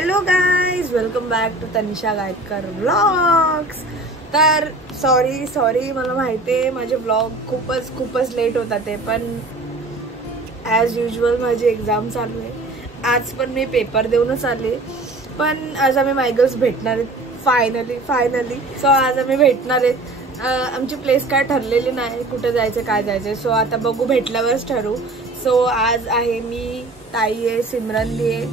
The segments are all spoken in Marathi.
Hello guys, welcome back to Tanisha Gayakkar vlogs. तर सॉरी मला माहिती आहे माझे व्लॉग खूपच लेट होतात ते, पण ॲज युजल माझी एक्झाम चालू आहे. आज पण मी पेपर देऊनच आले, पण आज आम्ही मायगर्ल्स भेटणार आहेत फायनली. सो आज आम्ही भेटणार आहेत. आमची प्लेस काय ठरलेली नाही, कुठे जायचं काय जायचं. सो आता बघू, भेटल्यावरच ठरवू. सो आज आहे मी, ताई आहे, सिमरनदी आहे,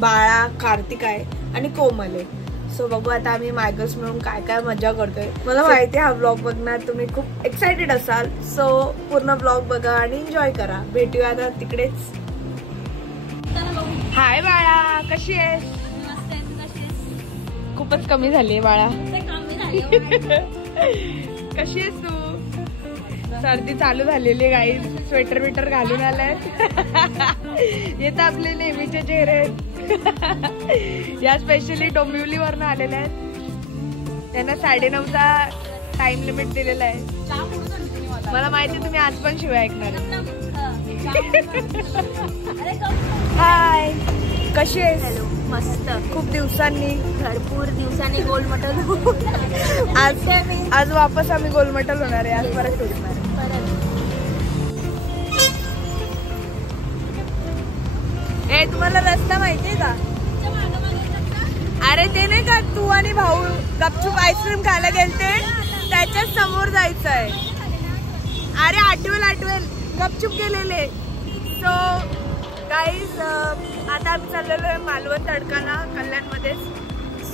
बाळा, कार्तिक आहे आणि कोमल आहे. सो बघू आता आम्ही मायगर्ल्स मिळून काय काय मजा करतोय. मला माहिती आहे हा व्लॉग बघण्यात तुम्ही खूप एक्साइटेड असाल. सो पूर्ण व्लॉग बघा आणि एन्जॉय करा. भेटूया आता तिकडेच. हाय बाळा, कशी आहेस? खूपच कमी झाली बाळा. कशी आहेस तू? सर्दी चालू झालेली गाई, स्वेटर बिटर घालून आलाय. येत आपले नेहमीचे चेहरे. या स्पेशली डोंबिवलीवरनं आलेल्या आहेत. त्यांना 9:30चा टाइम लिमिट दिलेला आहे. मला माहिती तुम्ही आज पण शिवाय ऐकणार. हाय, कशी आहेस? हॅलो, मस्त. खूप दिवसांनी, भरपूर दिवसांनी गोलमटल. आज वापस आम्ही गोलमटल होणार आहे. आज परत भेटणार. ए, तुम्हाला रस्ता माहितीये का? अरे ते नाही का, तू आणि भाऊ गपचूप आईस्क्रीम खायला गेलते, त्याच्याच समोर जायचं आहे. अरे आठवेल, गपचूप गेलेले. सो गाईज, आता आम्ही चाललेलो आहे मालवण तडकाला, कल्याणमध्येच.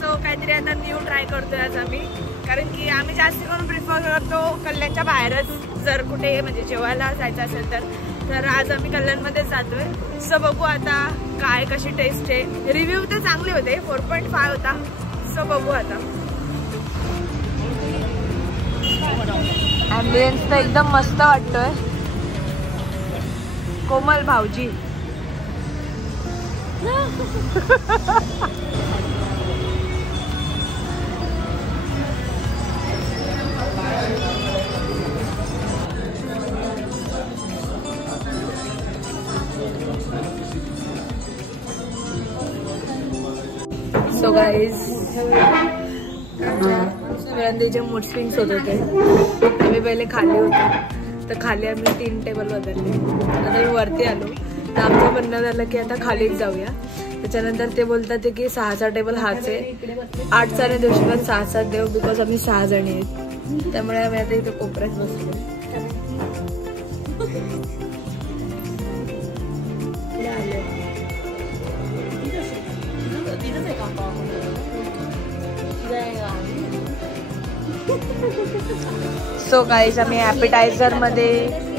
सो काहीतरी आता न्यू ट्राय करतोय आज आम्ही, कारण की आम्ही जास्त करून प्रिफर करतो कल्याणच्या बाहेरच जर कुठे म्हणजे जेवायला जायचं असेल तर आज आम्ही कल्याणमध्येच जातोय. सो बघू आता काय कशी टेस्ट आहे. रिव्ह्यू तर चांगले होते, 4.5 होता. सो बघू आता. ॲम्बियन्स तर एकदम मस्त वाटतोय. कोमल भाऊजी. सो गाईज, सिमरनदीचे मूड स्विंग्स होत होते. आम्ही पहिले खाली होतो, तर खाली आम्ही 3 टेबल बदलले. आता मी वरती आलो, तर आमचं म्हणणं झालं की आता खालीच जाऊया. त्याच्यानंतर ते बोलतात की 6चा टेबल हाच आहे, 8चा नाही देऊ शकत, 6चा देऊ, बिकॉज आम्ही 6 जणी आहेत. त्यामुळे आम्ही आता इथे कोपऱ्यात बसलो. सो गाईज, आम्ही ॲपेटायझर मध्ये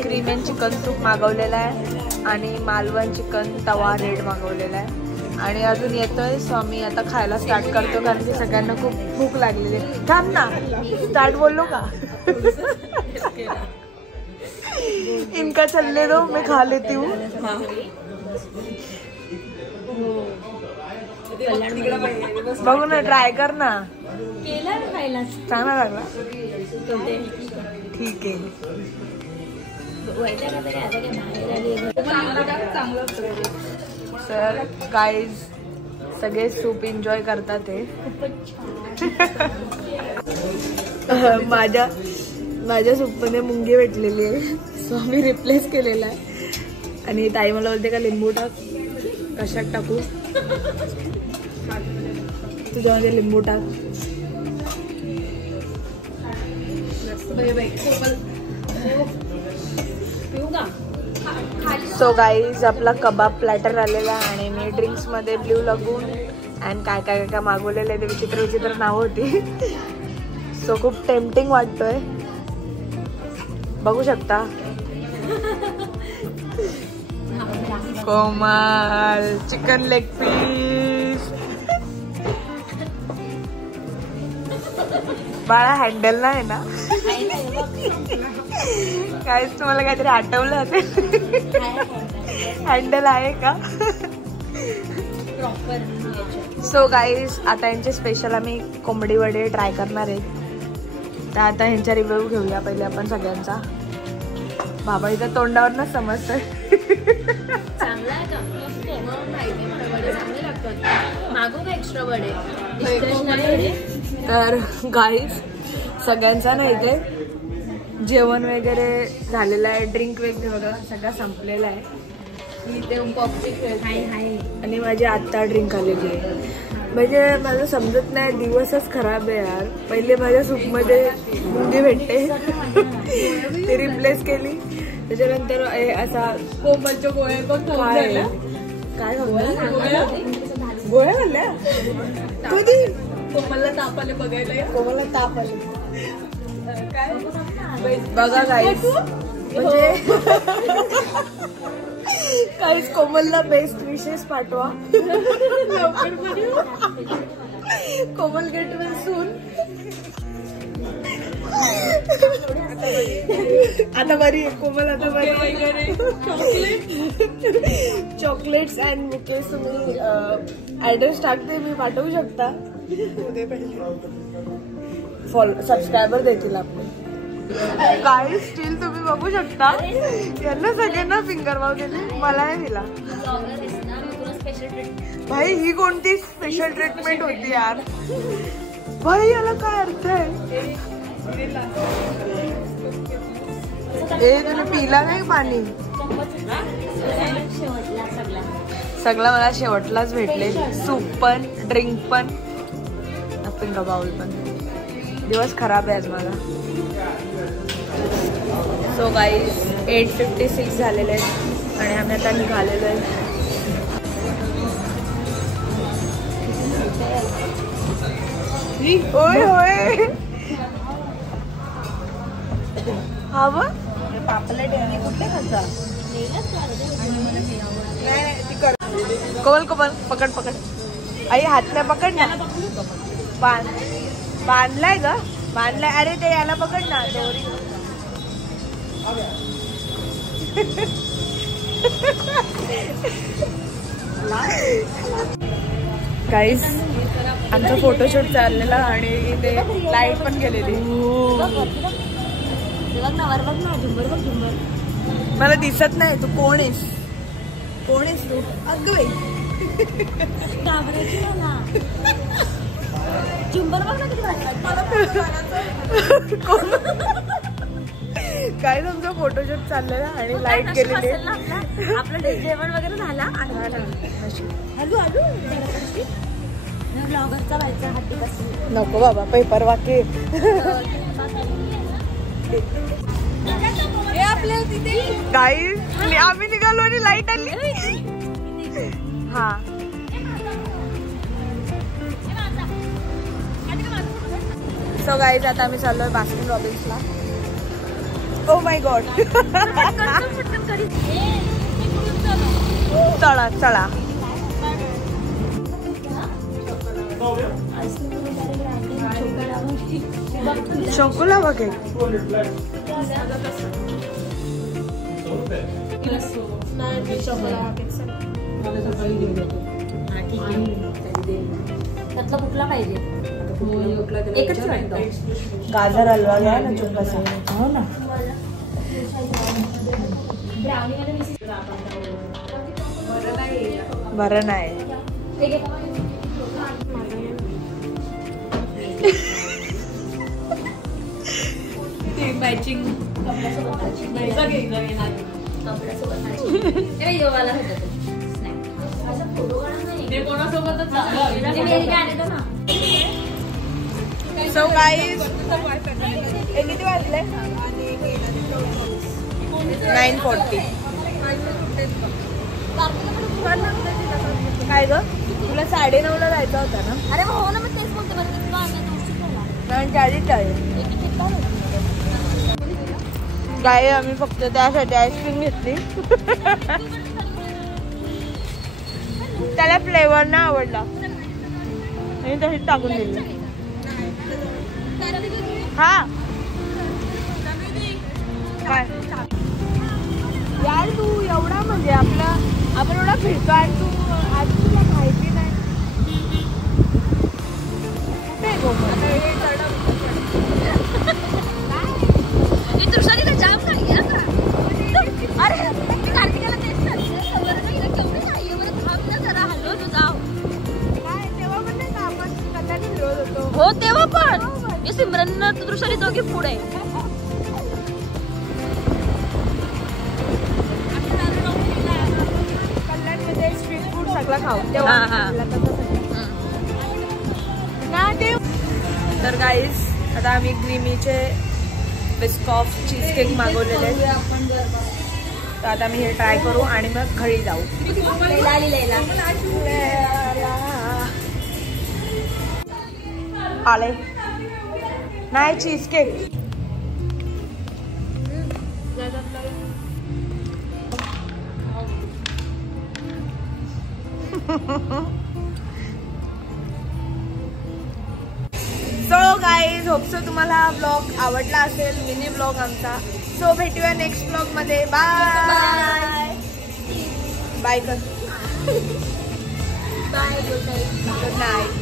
क्रीम अँड चिकन सूप मागवलेला आहे आणि मालवण चिकन तवा रेड मागवलेला आहे आणि अजून येतोय. सो आम्ही आता खायला स्टार्ट करतो, कारण की सगळ्यांना खूप भूक लागलेली आहे. थांब ना, स्टार्ट बोललो का? इनका चलने दो, मैं खा लेती हूँ. बघू ना, ट्राय कर ना. चांगला लागला? ठीक आहे. सर गाईज, सगळे सूप एन्जॉय करतात आहे. माझ्या सूपमध्ये मुंगी भेटलेली आहे, सो मी रिप्लेस केलेला आहे. आणि ताई मला बोलते का लिंबू टाक. कशात टाकू? तुझ्यामध्ये लिंबू टाक. सो गाईज, आपला कबाब प्लॅटर आलेला आणि मी ड्रिंक्स मध्ये ब्ल्यू लगून अँड काय मागवलेलं आहे. ते विचित्र नाव होती. सो खूप टेम्पटिंग वाटतोय, बघू शकता. कोमल चिकन लेग पीस. बाळा, हँडल नाही ना? काय तुम्हाला काहीतरी आठवलं असेल? हँडल आहे का? सो गाईज, आता यांचे स्पेशल आम्ही कोंबडी वडे ट्राय करणार आहेत. तर आता ह्यांचा रिव्ह्यू घेऊया पहिले आपण सगळ्यांचा. बाबा इथं तोंडावर ना समजतंय. मागू का एक्स्ट्रा बडे तर गाईज सगळ्यांचा ना इथे जेवण वगैरे झालेलं आहे, ड्रिंक वगैरे बघा सगळं संपलेलं आहे. इथे पॉपची खेळते आणि माझी आत्ता ड्रिंक आलेली आहे. म्हणजे माझं समजत नाही, दिवसच खराब आहे यार. पहिले माझ्या सूपमध्ये मुंगी भेटते ती रिप्लेस केली, त्याच्यानंतर असा कोमलच्या गोळ्या पण काय गोळ्या खाल्ल्या कधी. कोमलला ताप आले बघायला, कोमलला ताप आले काय बघा गाईस. म्हणजे काहीच कोमलला बेस्ट विशेष पाठवा. कोमल गेट विल सून. आता बरी कोमल, आता बरी. चॉकलेट्स अँड बुकेस तुम्ही ऍड्रेस टाकते, मी पाठवू शकता. फॉलो सबस्क्रायबर देतील आपण. काही स्टील तुम्ही बघू शकता, यांना सगळ्यांना फिंगर वाव दिली, मला नाही दिला. भाई ही कोणती स्पेशल ट्रीटमेंट होती यार. भाई याला काय अर्थ आहे. तुम्ही पिला नाही पाणी. सगळं मला शेवटलाच भेटले, सूप पण ड्रिंक पण पिंगा बाउल पण. दिवस खराब आहे आज मला. सो गाईज 8:56 झालेले आहेत आणि आम्ही आता निघालेलो आहे. होय होय हा व पापलेट कुठे खाता. कोमल कोमल पकड पकड. आई हात नाही पकड ना. बांधलाय ग, बांधलाय. अरे ते याला पकड ना दोरी. गाईस आमचा फोटोशूट चाललेला आणि इथे लाईट पण गेलेली. मला दिसत नाही तू कोण आहेस. कोण आहेस तू. अगं बाई काय तुमचं फोटोशूट चाललेला आणि लाईट गेलेली. आपलं जेवण वगैरे झाला. ब्लॉगरचा व्हायचा हाती कसं नको बाबा पेपर वाके. गाईस आम्ही निघालो आणि लाईट आली. हा सो गाईज आता आम्ही चाललोय बास्किन रॉबिन्सला. Oh my God. चला चला. चोकोला बघे. त्यातला कुठला पाहिजे. गाजर हलवा घ्या ना छोटासा. हो ना. बरं नाही. मॅचिंग सो गाईज किती वाजले. 9:40. काय ग तुला 9:30ला जायचं होता ना. अरे हो ना, मग तेच बोलते. काय आम्ही फक्त त्यासाठी आईस्क्रीम घेतली. त्याला फ्लेवर नाही आवडला आणि तशीच टाकून दिली. हा काय यार तू एवढा म्हणजे आपण एवढा फिरतो आणि तू आज तुला माहिती नाही कुठे जाम नाही. अरे कार्तिकाला तेच केवढं नाही केवढं नाही. मला थांब ना जरा. हॅलो तू जाऊ. सिमरन तुषारी दोघे पुढे. कल्याणमध्ये स्ट्रीट फूड सगळं खाऊ तेव्हा. तर गाईज आता आम्ही ग्रीमीचे बिस्कॉफ चीज केक मागवलेले आहेत. तर आता मी हे ट्राय करू आणि मग घरी जाऊ. आले नाही cheese cake. So guys hope so तुम्हाला हा ब्लॉग आवडला असेल, मिनी ब्लॉग आमचा. सो भेटूया नेक्स्ट ब्लॉग मध्ये. बाय बाय कर. बाय. Good night.